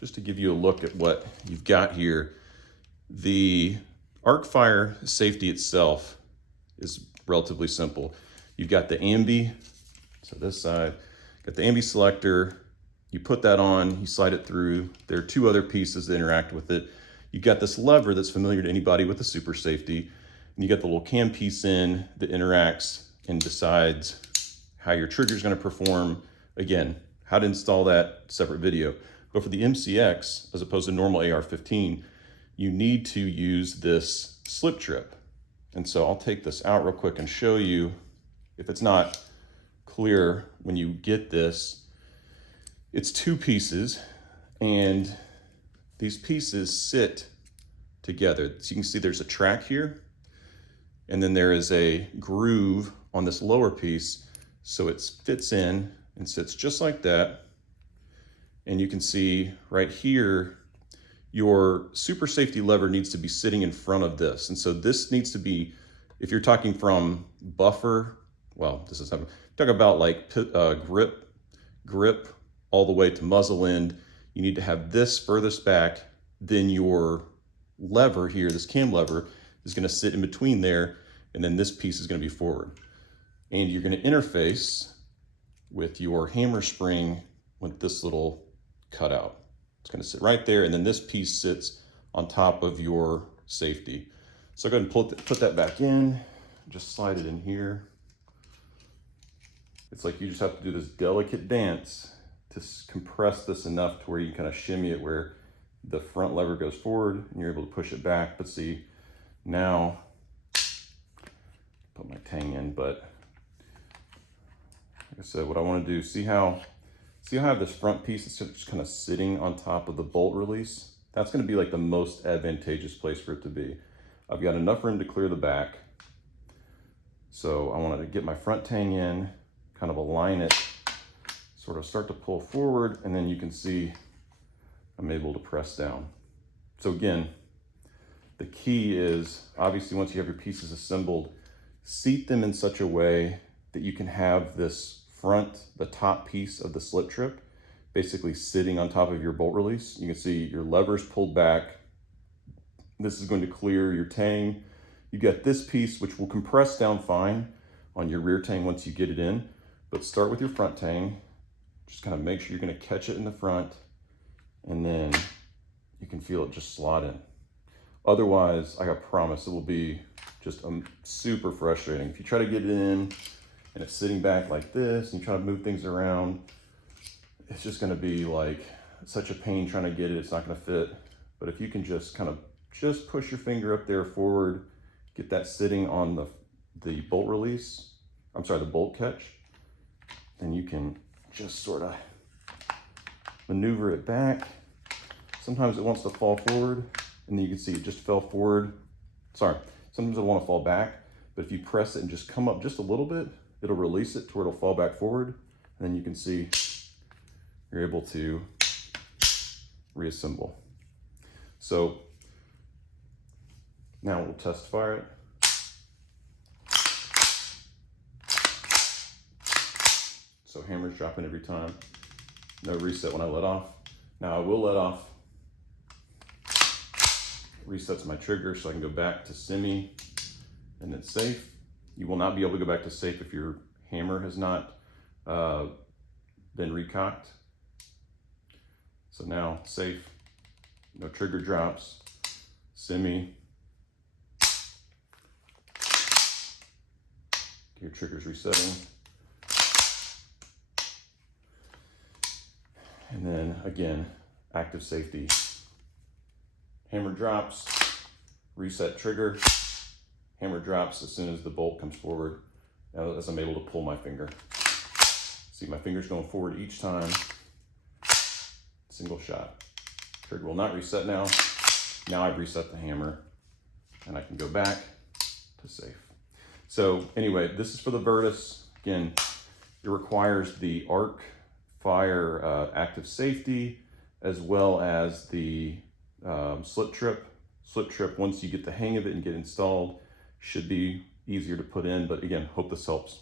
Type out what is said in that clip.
just to give you a look at what you've got here. The arc fire safety itself is relatively simple. You've got the ambi, so this side, got the ambi selector. You put that on, you slide it through. There are two other pieces that interact with it. You got this lever that's familiar to anybody with a super safety. And you got the little cam piece in that interacts and decides how your trigger is going to perform. Again, how to install that, separate video. But for the MCX, as opposed to normal AR-15, you need to use this slip trip. And so I'll take this out real quick and show you, if it's not clear when you get this, it's two pieces, and these pieces sit together. So you can see there's a track here, and then there is a groove on this lower piece, so it fits in and sits just like that. And you can see right here, your super safety lever needs to be sitting in front of this. And so this needs to be, if you're talking from buffer, well, this is, talk about like grip all the way to muzzle end, you need to have this furthest back, then your lever here, this cam lever, is gonna sit in between there, and then this piece is gonna be forward. And you're gonna interface with your hammer spring with this little cutout. It's gonna sit right there, and then this piece sits on top of your safety. So go ahead and put that back in, just slide it in here. It's like you just have to do this delicate dance to compress this enough to where you can kind of shimmy it where the front lever goes forward and you're able to push it back. But see, now, put my tang in, but like I said, what I want to do, see how I have this front piece that's just kind of sitting on top of the bolt release? That's going to be like the most advantageous place for it to be. I've got enough room to clear the back. So I want to get my front tang in, kind of align it, sort of start to pull forward, and then you can see I'm able to press down. So again, the key is, obviously once you have your pieces assembled, seat them in such a way that you can have this front, the top piece of the slip trip, basically sitting on top of your bolt release. You can see your levers pulled back. This is going to clear your tang. You got this piece, which will compress down fine on your rear tang once you get it in, but start with your front tang. Just kind of make sure you're going to catch it in the front, and then you can feel it just slot in. Otherwise, I promise it will be just super frustrating. If you try to get it in and it's sitting back like this and you try to move things around, it's just going to be like such a pain trying to get it. It's not going to fit. But if you can just kind of just push your finger up there forward, get that sitting on the bolt release, I'm sorry, the bolt catch, then you can just sort of maneuver it back. Sometimes it wants to fall forward, and then you can see it just fell forward. Sorry, sometimes it'll want to fall back, but if you press it and just come up just a little bit, it'll release it to where it'll fall back forward, and then you can see you're able to reassemble. So now we'll test fire it. So hammer's dropping every time. No reset when I let off. Now I will let off. Resets my trigger so I can go back to semi and then safe. You will not be able to go back to safe if your hammer has not been recocked. So now safe, no trigger drops, semi. Your trigger's resetting. And then again, active safety. Hammer drops, reset trigger, hammer drops as soon as the bolt comes forward, as I'm able to pull my finger. See, my finger's going forward each time. Single shot. Trigger will not reset now. Now I've reset the hammer and I can go back to safe. So anyway, this is for the Virtus. Again, it requires the arc fire active safety, as well as the slip trip. Slip trip, once you get the hang of it and get installed, should be easier to put in. But again, hope this helps.